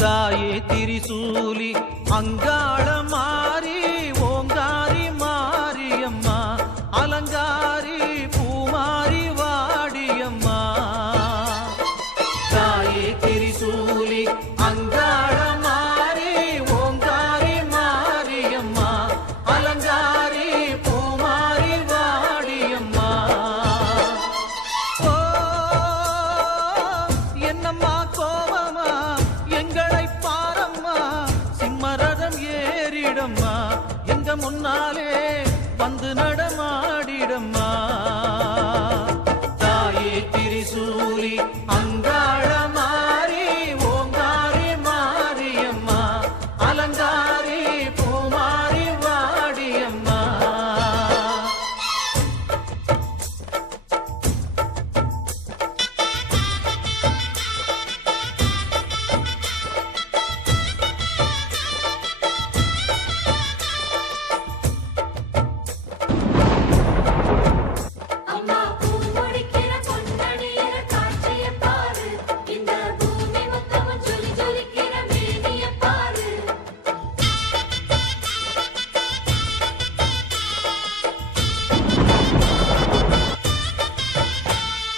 தாயே திரிசூலி அங்காள மாறி ஓங்காரி மாரியம்மா அலங்காரி பூமாரி வாடியம்மா தாயே திரிசூலி அங்காள மாறி ஓங்காரி மாரியம்மா அலங்காரி பூமாரி வாடியம்மா ஓ என்னம்மா கோவமா எங்களை பாரம்மா சிம்மரதம் ஏறிடம்மா எங்க முன்னாலே வந்து நடமாடிடம்மா தாயே திரிசூலி அங்காள மாறி ஓங்காரி மாரியம்மா அலங்காரி பூமாரி வாடியம்மா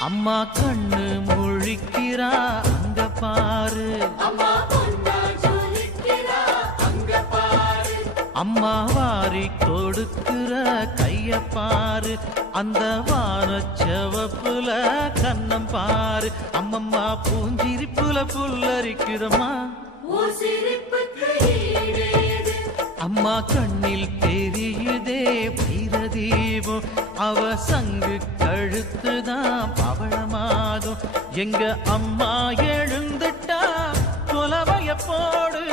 அம்மா கண்ணு முழிக்கிறா அங்க பாரு அம்மா வாரி கொடுக்கிற கைய பாரு அந்த வானச்சவப்புல கண்ணம் பாரு அம்மம்மா பூஞ்சிரிப்புல புல்லரிக்கிறம்மா அம்மா கண்ணில் தெரியுதே பைரதீபம் அவ சங்கு கழுத்துதான் பவளமாகும் எங்க அம்மா எழுந்துட்டா கொலவைய போடு